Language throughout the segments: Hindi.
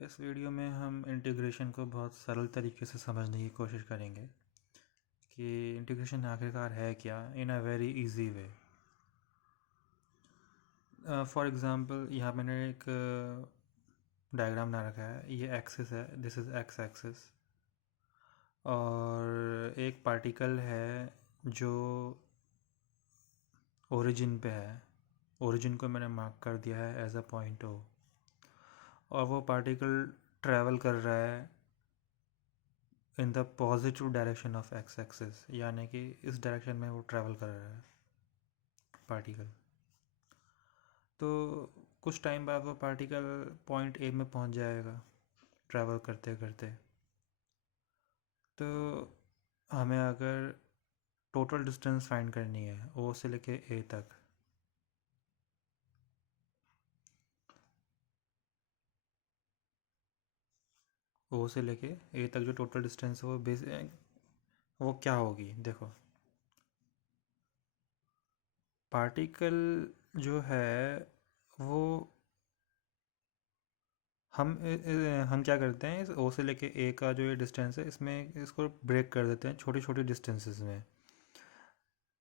इस वीडियो में हम इंटीग्रेशन को बहुत सरल तरीके से समझने की कोशिश करेंगे कि इंटीग्रेशन आखिरकार है क्या in a very easy way. For example यहाँ मैंने एक डायग्राम बना रखा है। ये एक्सिस है, दिस इज़ एक्स एक्सिस, और एक पार्टिकल है जो ओरिजिन पे है। ओरिजिन को मैंने मार्क कर दिया है एज अ पॉइंट ओ, और वो पार्टिकल ट्रैवल कर रहा है in the positive direction of x axis, यानी कि इस डायरेक्शन में वो ट्रैवल कर रहा है पार्टिकल। तो कुछ टाइम बाद वो पार्टिकल पॉइंट ए में पहुंच जाएगा ट्रैवल करते करते। तो हमें अगर टोटल डिस्टेंस फाइंड करनी है ओ से लेके ए तक, ओ से लेके ए तक जो टोटल डिस्टेंस है वो क्या होगी। देखो, पार्टिकल जो है वो हम क्या करते हैं, इस ओ से लेके ए का जो ये डिस्टेंस है इसमें इसको ब्रेक कर देते हैं छोटी छोटी डिस्टेंसेस में।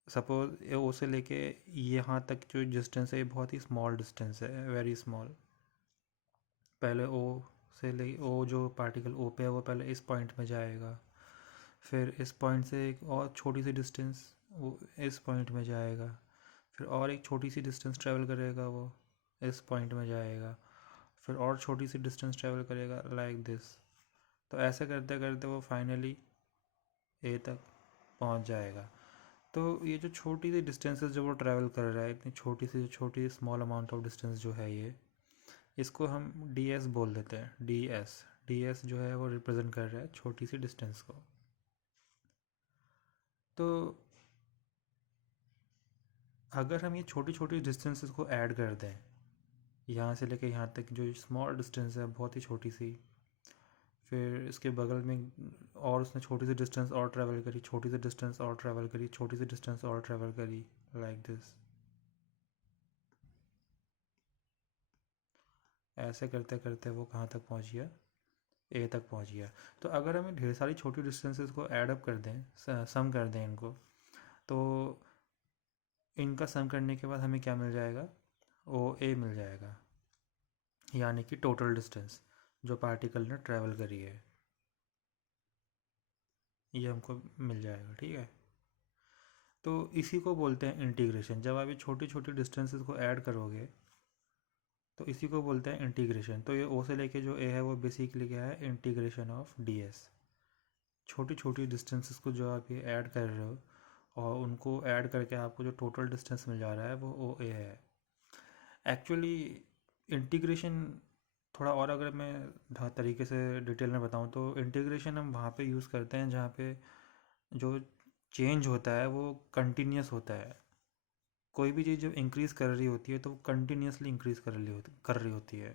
सपोज ओ से लेके यहाँ तक जो डिस्टेंस है ये बहुत ही स्मॉल डिस्टेंस है, वेरी स्मॉल। पहले ओ से ले ओ जो पार्टिकल ओ पे है वो पहले इस पॉइंट में जाएगा, फिर इस पॉइंट से एक और छोटी सी डिस्टेंस वो इस पॉइंट में जाएगा, फिर और एक छोटी सी डिस्टेंस ट्रैवल करेगा वो इस पॉइंट में जाएगा, फिर और छोटी सी डिस्टेंस ट्रैवल करेगा लाइक दिस। तो ऐसे करते करते वो फाइनली ए तक पहुंच जाएगा। तो ये जो छोटी सी डिस्टेंसेस जो वो ट्रैवल कर रहा है, इतनी छोटी स्मॉल अमाउंट ऑफ डिस्टेंस जो है ये, इसको हम डी एस बोल देते हैं। डी एस जो है वो रिप्रेजेंट कर रहा है छोटी सी डिस्टेंस को। तो अगर हम ये छोटी छोटी डिस्टेंसेस को ऐड कर दें, यहाँ से लेके यहाँ तक जो स्मॉल डिस्टेंस है बहुत ही छोटी सी, फिर इसके बगल में और उसने छोटी सी डिस्टेंस और ट्रैवल करी, छोटी सी डिस्टेंस और ट्रैवल करी, छोटी सी डिस्टेंस और ट्रैवल करी, लाइक दिस। ऐसे करते करते वो कहाँ तक पहुँच गया, ए तक पहुँच गया। तो अगर हम ढेर सारी छोटी डिस्टेंसेस को ऐड अप कर दें, सम कर दें इनको, तो इनका सम करने के बाद हमें क्या मिल जाएगा, ओ ए मिल जाएगा, यानी कि टोटल डिस्टेंस जो पार्टिकल ने ट्रैवल करी है ये हमको मिल जाएगा। ठीक है, तो इसी को बोलते हैं इंटीग्रेशन। जब आप ये छोटी छोटी डिस्टेंसेस को ऐड करोगे तो इसी को बोलते हैं इंटीग्रेशन। तो ये ओ से लेके जो ए है वो बेसिकली क्या है, इंटीग्रेशन ऑफ डी एस। छोटी छोटी डिस्टेंसेस को जो आप ये ऐड कर रहे हो और उनको ऐड करके आपको जो टोटल डिस्टेंस मिल जा रहा है वो ओ ए है एक्चुअली। इंटीग्रेशन थोड़ा और अगर मैं तरीके से डिटेल में बताऊँ तो इंटीग्रेशन हम वहाँ पे यूज़ करते हैं जहाँ पे जो चेंज होता है वो कंटिन्यूस होता है। कोई भी चीज़ जब इंक्रीज़ कर रही होती है तो वो कंटिन्यूसली इंक्रीज़ कर रही होती है।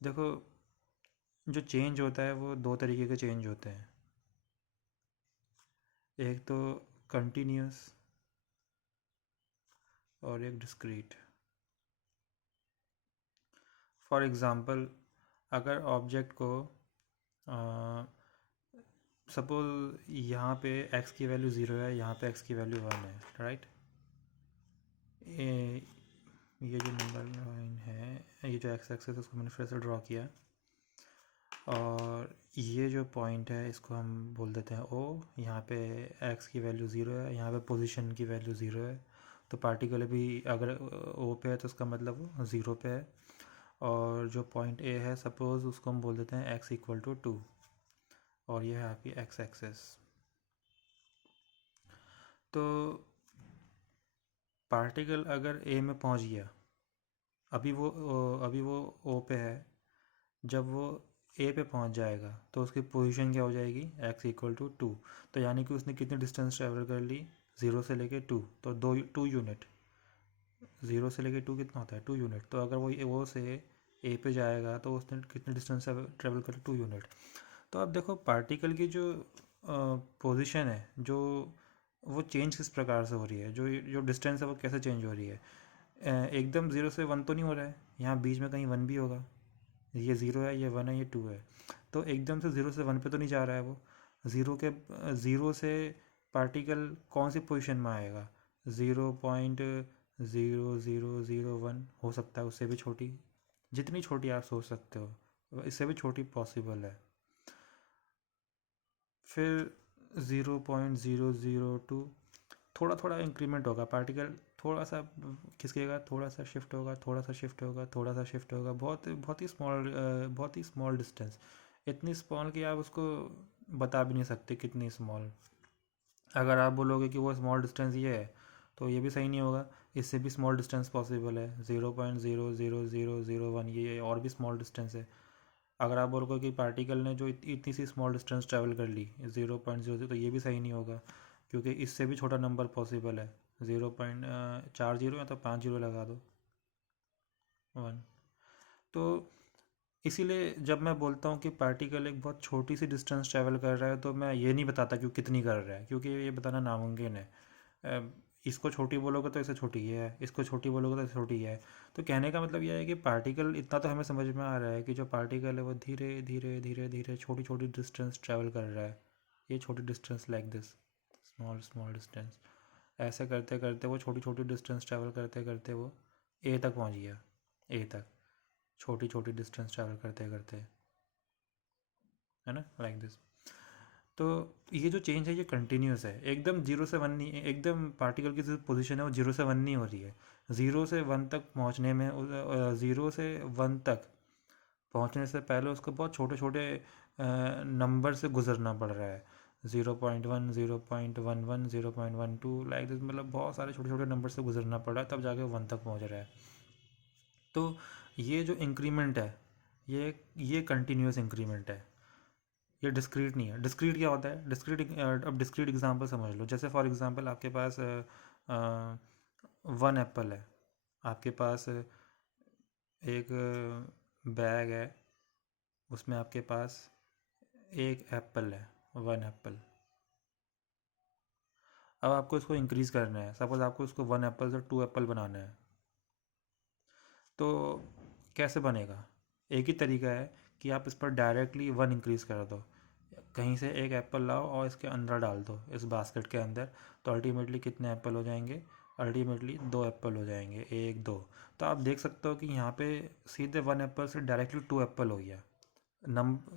देखो, जो चेंज होता है वो दो तरीके के चेंज होते हैं, एक तो कंटिन्यूस और एक डिस्क्रीट। फॉर एग्ज़ाम्पल, अगर ऑब्जेक्ट को सपोज यहाँ पे x की वैल्यू 0 है, यहाँ पे x की वैल्यू 1 है, राइट। ये जो नंबर लाइन है, ये जो x एक्सिस है उसको मैंने फिर से ड्रॉ किया, और ये जो पॉइंट है इसको हम बोल देते हैं ओ। यहाँ पे x की वैल्यू 0 है, यहाँ पे पोजीशन की वैल्यू 0 है, तो पार्टिकल भी अगर ओ पे है तो उसका मतलब वो 0 पे है। और जो पॉइंट ए है सपोज़ उसको हम बोल देते हैं x इक्वल टू 2, और ये है आपकी x एक्सेस। तो पार्टिकल अगर ए में पहुंच गया, अभी वो ओ पे है, जब वो ए पे पहुंच जाएगा तो उसकी पोजीशन क्या हो जाएगी, x इक्वल टू 2। तो यानी कि उसने कितनी डिस्टेंस ट्रैवल कर ली, 0 से लेके 2, तो 2 यूनिट। 0 से लेके 2 कितना होता है, 2 यूनिट। तो अगर वो से ए पे जाएगा तो उसने कितनी डिस्टेंस ट्रैवल कर, 2 यूनिट। तो अब देखो पार्टिकल की जो पोजीशन है, जो वो चेंज किस प्रकार से हो रही है, जो जो डिस्टेंस है वो कैसे चेंज हो रही है। एकदम 0 से 1 तो नहीं हो रहा है, यहाँ बीच में कहीं 1 भी होगा। ये 0 है, ये 1 है, ये 2 है। तो एकदम से 0 से 1 पे तो नहीं जा रहा है वो। ज़ीरो से पार्टिकल कौन सी पोजीशन में आएगा? 0.0001 हो सकता है, उससे भी छोटी, जितनी छोटी आप सोच सकते हो इससे भी छोटी पॉसिबल है। फिर 0.002, थोड़ा थोड़ा इंक्रीमेंट होगा, पार्टिकल थोड़ा सा खिसकेगा, थोड़ा सा शिफ्ट होगा, थोड़ा सा शिफ्ट होगा, थोड़ा सा शिफ्ट होगा, बहुत बहुत ही स्मॉल, बहुत ही स्मॉल डिस्टेंस, इतनी स्मॉल कि आप उसको बता भी नहीं सकते कितनी स्मॉल। अगर आप बोलोगे कि वो स्मॉल डिस्टेंस ये है तो ये भी सही नहीं होगा, इससे भी स्मॉल डिस्टेंस पॉसिबल है, 0.00001, ये और भी स्मॉल डिस्टेंस है। अगर आप बोलोगे कि पार्टिकल ने जो इतनी सी स्मॉल डिस्टेंस ट्रैवल कर ली 0.00, तो ये भी सही नहीं होगा, क्योंकि इससे भी छोटा नंबर पॉसिबल है, 0.40 या तो 5 0 लगा दो, 1। तो इसीलिए जब मैं बोलता हूँ कि पार्टिकल एक बहुत छोटी सी डिस्टेंस ट्रैवल कर रहा है तो मैं ये नहीं बताता कि कितनी कर रहा है, क्योंकि ये बताना नामुमकिन है। इसको छोटी बोलोगे तो इससे छोटी ये है, इसको छोटी बोलोगे तो इससे छोटी ये है। तो कहने का मतलब यह है कि पार्टिकल, इतना तो हमें समझ में आ रहा है कि जो पार्टिकल है वो धीरे धीरे धीरे धीरे छोटी छोटी डिस्टेंस ट्रैवल कर रहा है। ये छोटी distance like this, small small distance, ऐसे करते करते वो छोटी छोटी डिस्टेंस ट्रैवल करते करते वो ए तक पहुंच गया, ए तक, छोटी छोटी डिस्टेंस ट्रैवल करते करते, है ना, लाइक दिस। तो ये जो चेंज है ये कंटिन्यूस है, एकदम 0 से 1 नहीं, एकदम पार्टिकल की जो पोजीशन है वो 0 से 1 नहीं हो रही है। 0 से 1 तक पहुंचने में, 0 से 1 तक पहुंचने से पहले उसको बहुत छोटे छोटे नंबर से गुजरना पड़ रहा है। 0.1, 0.11, 0.12, लाइक दिस, मतलब बहुत सारे छोटे छोटे नंबर से गुजरना पड़ रहा है, तब जाके 1 तक पहुंच रहा है। तो ये जो इंक्रीमेंट है ये कंटिन्यूस इंक्रीमेंट है, ये डिस्क्रीट नहीं है। डिस्क्रीट क्या होता है? अब डिस्क्रीट एग्जांपल समझ लो, जैसे फॉर एग्जांपल आपके पास 1 एप्पल है, आपके पास एक बैग है, उसमें आपके पास एक एप्पल है, 1 एप्पल। अब आपको इसको इंक्रीज़ करना है, सपोज़ आपको इसको 1 एप्पल से 2 एप्पल बनाना है, तो कैसे बनेगा? एक ही तरीका है कि आप इस पर डायरेक्टली 1 इंक्रीज़ कर दो, कहीं से एक एप्पल लाओ और इसके अंदर डाल दो, इस बास्केट के अंदर, तो अल्टीमेटली कितने एप्पल हो जाएंगे? अल्टीमेटली 2 एप्पल हो जाएंगे, 1 2। तो आप देख सकते हो कि यहाँ पे सीधे 1 एप्पल से डायरेक्टली 2 एप्पल हो गया,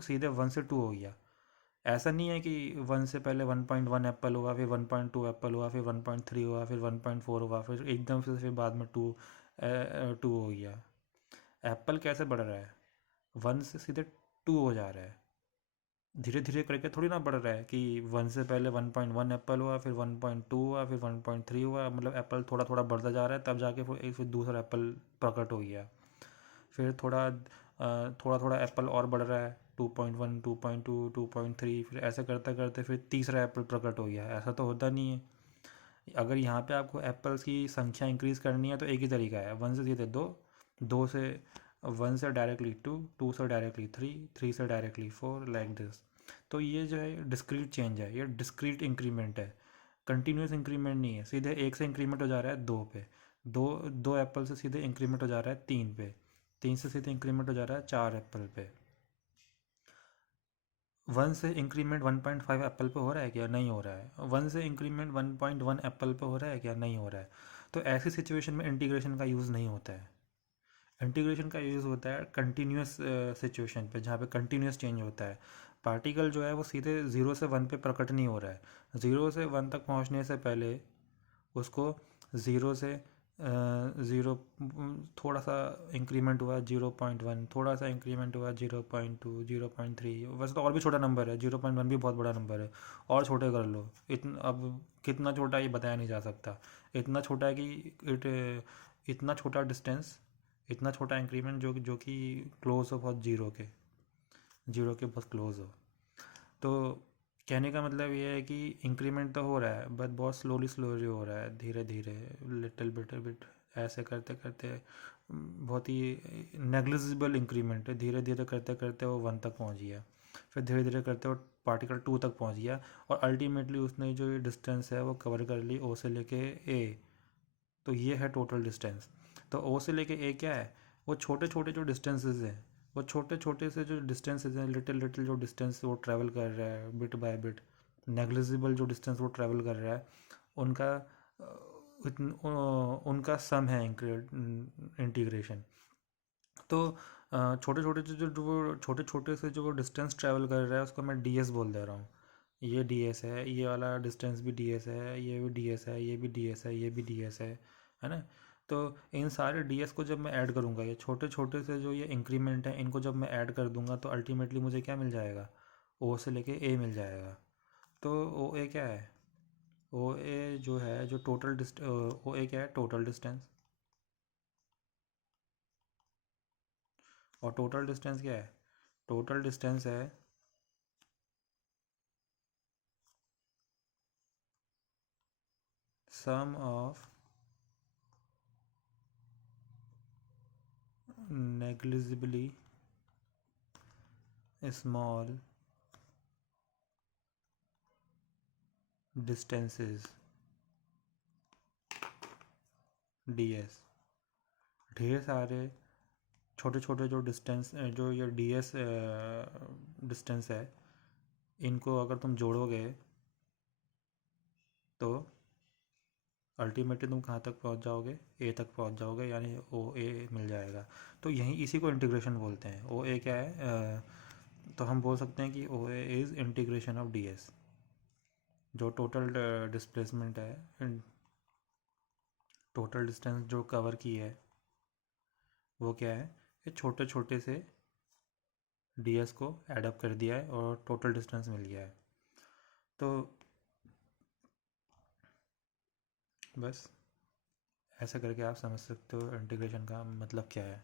सीधे 1 से 2 हो गया। ऐसा नहीं है कि 1 से पहले 1.1 एप्पल हुआ, फिर 1.2 एप्पल हुआ, फिर 1.3 हुआ, फिर 1.4 हुआ, फिर एकदम से फिर बाद में 2 हो गया। एप्पल कैसे बढ़ रहा है? 1 से सीधे 2 हो जा रहा है, धीरे धीरे करके थोड़ी ना बढ़ रहा है कि 1 से पहले 1.1 एप्पल हुआ, फिर 1.2 हुआ, फिर 1.3 हुआ, मतलब एप्पल थोड़ा थोड़ा बढ़ता जा रहा है, तब जाके फिर दूसरा एप्पल प्रकट हो गया। फिर थोड़ा थोड़ा एप्पल और बढ़ रहा है, 2.1, 2.2, 2.3, फिर ऐसे करते करते फिर तीसरा एप्पल प्रकट हो गया। ऐसा तो होता नहीं है। अगर यहाँ पे आपको एप्पल्स की संख्या इंक्रीज़ करनी है तो एक ही तरीका है, 1 से सीधे 2, 2 से 1 से डायरेक्टली 2, 2 से डायरेक्टली 3, 3 से डायरेक्टली 4, लाइक दिस। तो ये जो है डिस्क्रीट चेंज है, ये डिस्क्रीट इंक्रीमेंट है, कंटिन्यूस इंक्रीमेंट नहीं है। सीधे 1 से इंक्रीमेंट हो जा रहा है 2 पे, दो 2 एप्पल से सीधे इंक्रीमेंट हो जा रहा है 3 पे, 3 से सीधे इंक्रीमेंट हो जा रहा है 4 एप्पल पे। 1 से इंक्रीमेंट 1.5 एप्पल पे हो रहा है क्या? नहीं हो रहा है। 1 से इंक्रीमेंट 1.1 एप्पल पे हो रहा है क्या? नहीं हो रहा है। तो ऐसी सिचुएशन में इंटीग्रेशन का यूज़ नहीं होता है। इंटीग्रेशन का यूज़ होता है कंटिन्यूस सिचुएशन पे, जहाँ पे कंटिन्यूस चेंज होता है। पार्टिकल जो है वो सीधे 0 से 1 पे प्रकट नहीं हो रहा है। 0 से 1 तक पहुँचने से पहले उसको 0 से 0, थोड़ा सा इंक्रीमेंट हुआ 0.1, थोड़ा सा इंक्रीमेंट हुआ 0.2, 0.3, वैसे तो और भी छोटा नंबर है, 0.1 भी बहुत बड़ा नंबर है, और छोटे कर लो। इतना अब कितना छोटा ये बताया नहीं जा सकता। इतना छोटा है कि इतना छोटा डिस्टेंस, इतना छोटा इंक्रीमेंट जो कि क्लोज हो बहुत जीरो के बहुत क्लोज हो। तो कहने का मतलब ये है कि इंक्रीमेंट तो हो रहा है, बट बहुत स्लोली स्लोली हो रहा है, धीरे धीरे, लिटिल बिट बिट, ऐसे करते करते बहुत ही नेग्लिजिबल इंक्रीमेंट है। धीरे धीरे करते करते वो 1 तक पहुंच गया, फिर धीरे धीरे करते वो पार्टिकल 2 तक पहुंच गया, और अल्टीमेटली उसने जो ये डिस्टेंस है वो कवर कर ली ओ से लेके ए। तो ये है टोटल डिस्टेंस। तो ओ से लेके ए क्या है? वो छोटे छोटे जो डिस्टेंसेस हैं, वो छोटे छोटे से जो डिस्टेंस हैं, लिटिल लिटिल जो डिस्टेंस वो ट्रैवल कर रहा है बिट बाय बिट, नेग्लिजिबल जो डिस्टेंस वो ट्रैवल कर रहा है, उनका उनका सम है इंटीग्रेशन। तो छोटे छोटे जो वो छोटे छोटे से जो वो डिस्टेंस ट्रैवल कर रहा है उसको मैं डी एस बोल दे रहा हूँ। ये डी एस है, ये वाला डिस्टेंस भी डी एस है, ये भी डी एस है, ये भी डी एस है, ये भी डी एस है ना। तो इन सारे डी एस को जब मैं ऐड करूँगा, ये छोटे छोटे से जो ये इंक्रीमेंट है इनको जब मैं ऐड कर दूंगा तो अल्टीमेटली मुझे क्या मिल जाएगा, ओ से लेके ए मिल जाएगा। तो ओ ए क्या है, ओ ए जो है जो टोटल ओ ए क्या है, टोटल डिस्टेंस। और टोटल डिस्टेंस क्या है, टोटल डिस्टेंस है सम of negligibly small distances ds। ढेर सारे छोटे छोटे जो डिस्टेंस जो ये ds डिस्टेंस है, इनको अगर तुम जोड़ोगे तो अल्टीमेटली तुम कहाँ तक पहुँच जाओगे, ए तक पहुँच जाओगे, यानी ओ ए मिल जाएगा। तो यहीं इसी को इंटीग्रेशन बोलते हैं। ओ ए क्या है, तो हम बोल सकते हैं कि O A is integration of d s. जो टोटल डिस्प्लेसमेंट है, टोटल डिस्टेंस जो कवर की है वो क्या है, ये छोटे छोटे से डी एस को एडअप कर दिया है और टोटल डिस्टेंस मिल गया है। तो बस ऐसा करके आप समझ सकते हो इंटीग्रेशन का मतलब क्या है।